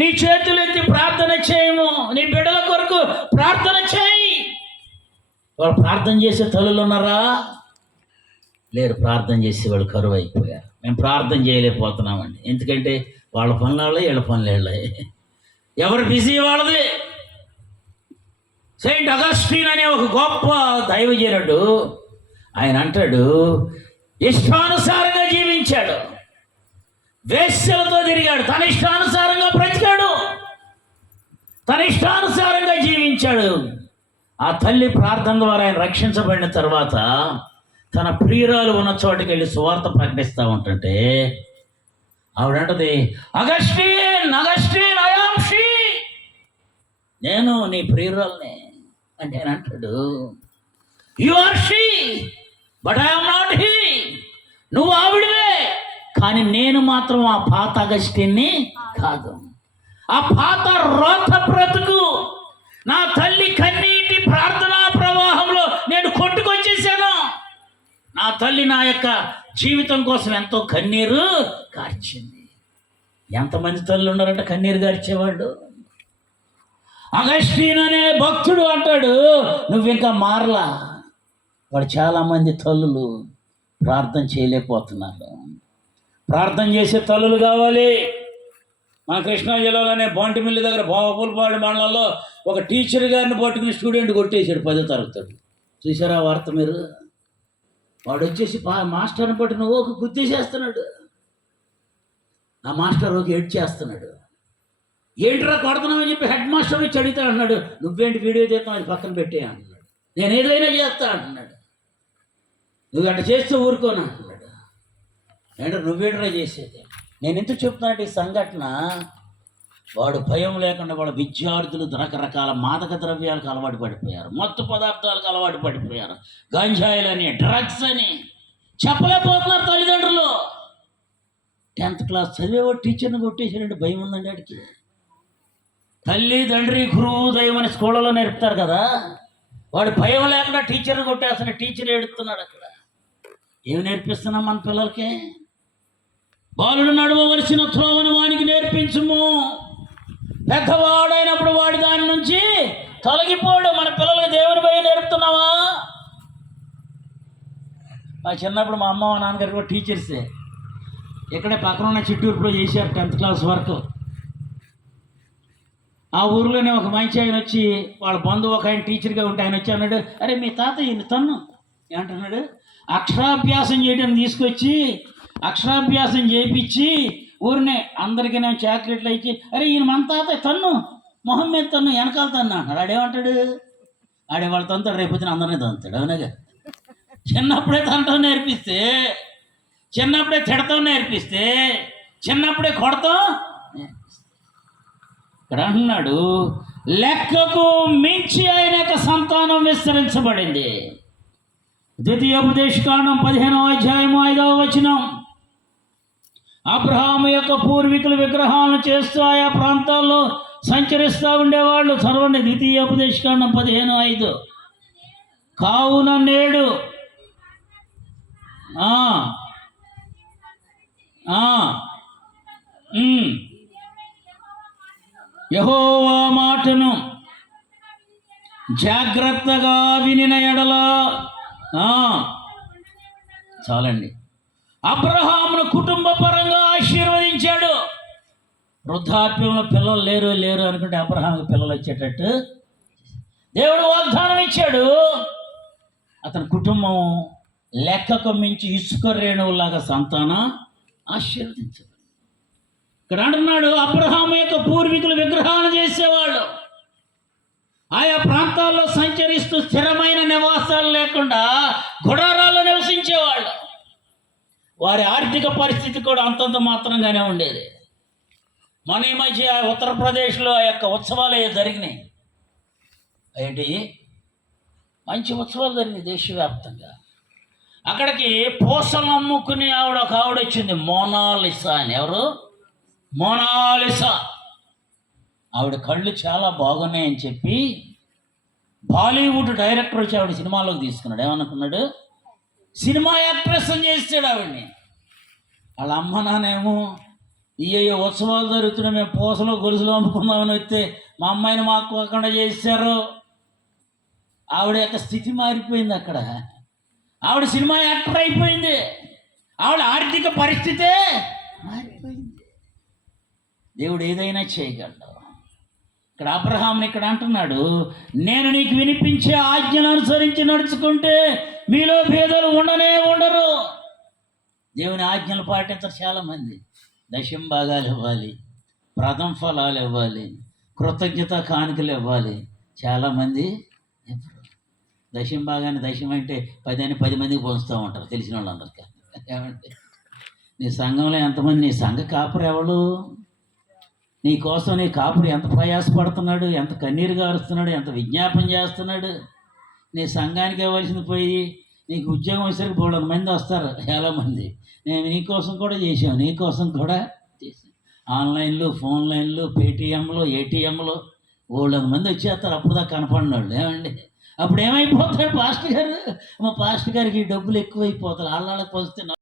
నీ చేతులెత్తి ప్రార్థన చేయము, నీ బిడ్డల కొరకు ప్రార్థన చేయి. వాళ్ళు ప్రార్థన చేసే తల్లులు ఉన్నారా? లేరు. ప్రార్థన చేసి వాళ్ళు కరువు అయిపోయారు. మేము ప్రార్థన చేయలేకపోతున్నామండి. ఎందుకంటే వాళ్ళ పనులు వీళ్ళ పనులు వెళ్ళాయి. ఎవరు బిజీ వాళ్ళది. సెయింట్ అగస్టిన్ అనే ఒక గొప్ప దైవజనుడు ఆయన అంటాడు, ఇష్టానుసారంగా జీవించాడు, వేశ్యలతో తిరిగాడు, తన ఇష్టానుసారంగా బ్రతికాడు, తన ఇష్టానుసారంగా జీవించాడు. ఆ తల్లి ప్రార్థన ద్వారా ఆయన రక్షించబడిన తర్వాత తన ప్రియురాలు ఉన్న చోటుకి వెళ్ళి సువార్త ప్రకటిస్తూ ఉంటుంటే ఆవిడంటది, Augustine Augustine I am she, నేను నీ ప్రియురాల్ని అంటే ఆయన అంటాడు, you are she but I am not he, నువ్వు ఆవిడవే కానీ నేను మాత్రం ఆ పాత అగస్టిన్ని కాదు. ఆ పాత రోత బ్రతుకు, నా తల్లి కన్నీటి ప్రార్థనా ప్రవాహంలో నేను కొట్టుకొచ్చేసాను. నా తల్లి నా యొక్క జీవితం కోసం ఎంతో కన్నీరు కార్చింది. ఎంతమంది తల్లి ఉన్నారంటే కన్నీరు కార్చేవాళ్ళు. అగస్టిన్ అనే భక్తుడు అంటాడు, నువ్వు ఇంకా మారలా. వాడు చాలామంది తల్లులు ప్రార్థన చేయలేకపోతున్నారు. ప్రార్థన చేసే తల్లులు కావాలి. మన కృష్ణా జిల్లాలోనే బొంటిమిల్లి దగ్గర బావపూలపాడు మండలంలో ఒక టీచర్ గారిని పట్టుకుని స్టూడెంట్ కొట్టేశాడు 10వ తరగతి. చూసారా వార్త మీరు? వాడు వచ్చేసి మాస్టర్ని పట్టుకుని ఒక గుర్తేసేస్తున్నాడు. ఆ మాస్టర్ ఒక ఎడ్ చేస్తున్నాడు. ఏంట్రా కొడుతున్నామని చెప్పి హెడ్ మాస్టర్ వచ్చి అడుగుతా అన్నాడు, నువ్వేంటి వీడియో చేస్తావు, అది పక్కన పెట్టే అంటున్నాడు. నేను ఏదైనా చేస్తా అంటున్నాడు. నువ్వు అట్లా చేస్తే ఊరుకోను అంటున్నాడు. ఏంటో నువ్వేంట్రా చేసేది? నేను ఎందుకు చెప్తున్నానంటే ఈ సంఘటన, వాడు భయం లేకుండా వాళ్ళ విద్యార్థులు రకరకాల మాదక ద్రవ్యాలకు అలవాటు పడిపోయారు, మత్తు పదార్థాలకు అలవాటు పడిపోయారు, గంజాయిలని, డ్రగ్స్ అని చెప్పలేకపోతున్నారు తల్లిదండ్రులు. 10th క్లాస్ చదివేవాడు టీచర్ని కొట్టేసాడంటే భయం ఉందండి వాడికి. తల్లి తండ్రి గురువు దైవం అని స్కూళ్ళలో నేర్పుతారు కదా, వాడు భయం లేకుండా టీచర్ని కొట్టేస్తాడు. టీచర్ ఏడుస్తున్నాడు. అక్కడ ఏమి నేర్పిస్తున్నాం మన పిల్లలకి? బాలుడు నడవవలసిన త్రోవను వానికి నేర్పించుము, పెద్దవాడైనప్పుడు వాడి దాని నుంచి తొలగిపోడు. మన పిల్లలకి దేవుని భయం నేర్పుతున్నావా? మా చిన్నప్పుడు మా అమ్మ మా నాన్నగారు కూడా టీచర్సే. ఇక్కడే పక్కన ఉన్న చిట్టూరులో చేశారు 10th క్లాస్ వరకు. ఆ ఊరిలోనే ఒక మంచి ఆయన వచ్చి, వాళ్ళ బంధువు ఒక ఆయన టీచర్గా ఉంటే ఆయన వచ్చి అన్నాడు, అరే మీ తాత ఈయన తన్ను ఏమంటున్నాడు, అక్షరాభ్యాసం చేయడానికి తీసుకొచ్చి అక్షరాభ్యాసం చేయించి ఊరినే అందరికీ నేను చాక్లెట్లు ఇచ్చి, అరే ఈయన మన తాత తన్ను, మొహం మీద తన్ను, వెనకాల తన్ను అంటాడు. ఆడేమంటాడు? ఆడేవాళ్ళు తంతాడు, రేపొచ్చిన అందరినీ తంతాడు. అవునగా? చిన్నప్పుడే తంటం నేర్పిస్తే, చిన్నప్పుడే తిడతాం నేర్పిస్తే, చిన్నప్పుడే కొడతాం నేర్పిస్తే. ఇక్కడ అంటున్నాడు, లెక్కకు మించి ఆయన యొక్క సంతానం విస్తరించబడింది. ద్వితీయోపదేశకాండం 15వ అధ్యాయం 5వ వచనం. అబ్రహాము యొక్క పూర్వీకులు విగ్రహాలను చేస్తూ ఆయా ప్రాంతాల్లో సంచరిస్తూ ఉండేవాళ్ళు. చదవండి ద్వితీయోపదేశకాండం 15:5. కావున నేడు యెహోవా మాటను జాగ్రత్తగా వినిన ఎడల చాలండి. అబ్రహామును కుటుంబ పరంగా ఆశీర్వదించాడు. వృద్ధాప్యంలో పిల్లలు లేరు అనుకుంటే అబ్రహాముకి పిల్లలు వచ్చేటట్టు దేవుడు వాగ్దానం ఇచ్చాడు. అతని కుటుంబం లెక్కకు మించి ఇసుక రేణువులాగా సంతానం ఆశీర్వదించాడు. ఇక్కడ అంటున్నాడు, అబ్రహాము యొక్క పూర్వీకులు విగ్రహాలు చేసేవాళ్ళు, ఆయా ప్రాంతాల్లో సంచరిస్తూ స్థిరమైన నివాసాలు లేకుండా గుడారాల్లో నివసించేవాళ్ళు. వారి ఆర్థిక పరిస్థితి కూడా అంతంత మాత్రంగానే ఉండేది. మన ఈ మధ్య ఉత్తరప్రదేశ్లో ఆ యొక్క ఉత్సవాలు జరిగినాయి. ఏంటి మంచి ఉత్సవాలు జరిగినాయి దేశవ్యాప్తంగా. అక్కడికి పూసలు అమ్ముకుని ఒక ఆవిడ వచ్చింది, మోనాలిసా అని. ఎవరు? మోనాలిసా. ఆవిడ కళ్ళు చాలా బాగున్నాయని చెప్పి బాలీవుడ్ డైరెక్టర్ వచ్చి ఆవిడ సినిమాలోకి తీసుకున్నాడు. ఏమనుకున్నాడు? సినిమా యాక్ట్రెస్ అని చేస్తాడు ఆవిడ్ని. వాళ్ళ అమ్మ నాన్నేమో ఇయ్యో ఉత్సవాలు జరుగుతున్నాయి, మేము పూసలో గొలుసులో అమ్ముకుందామని వస్తే మా అమ్మాయిని మాకు అక్కడ చేశారు. ఆవిడ యొక్క స్థితి మారిపోయింది. అక్కడ ఆవిడ సినిమా యాక్టర్ అయిపోయింది. ఆవిడ ఆర్థిక పరిస్థితే మారిపోయింది. దేవుడు ఏదైనా చేయగలడు. ఇక్కడ అబ్రహాంని ఇక్కడ అంటున్నాడు, నేను నీకు వినిపించే ఆజ్ఞను అనుసరించి నడుచుకుంటే మీలో భేదాలు ఉండరు. దేవుని ఆజ్ఞలు పాటించరు చాలామంది. దశం భాగాలు ఇవ్వాలి, ప్రథమ ఫలాలు ఇవ్వాలి, కృతజ్ఞత కానుకలు ఇవ్వాలి. చాలామంది దశం భాగాన్ని, దశం అంటే 10 అని 10 మందికి పంచుతూ ఉంటారు తెలిసిన వాళ్ళందరికీ. ఏమంటే నీ సంఘంలో ఎంతమంది, నీ సంఘ కాపురు ఎవడు, నీ కోసం నీ కాపురు ఎంత ప్రయాసపడుతున్నాడు, ఎంత కన్నీరు గారుస్తున్నాడు, ఎంత విజ్ఞాపన చేస్తున్నాడు. నీ సంఘానికి ఇవ్వాల్సింది పోయి నీకు ఉద్యోగం వచ్చేసరికి 300 మంది వస్తారు. చాలామంది నేను నీకోసం కూడా చేసాం, నీకోసం కూడా చేసాం. ఆన్లైన్లు, ఫోన్ లైన్లు, పేటీఎంలు, ఏటీఎంలు 300 మంది వచ్చేస్తారు. అప్పుడు దాకా కనపడిన వాళ్ళు. ఏమండి అప్పుడు ఏమైపోతాడు పాస్టర్ గారు, మా పాస్టర్ గారికి డబ్బులు ఎక్కువైపోతారు. వాళ్ళకి వస్తే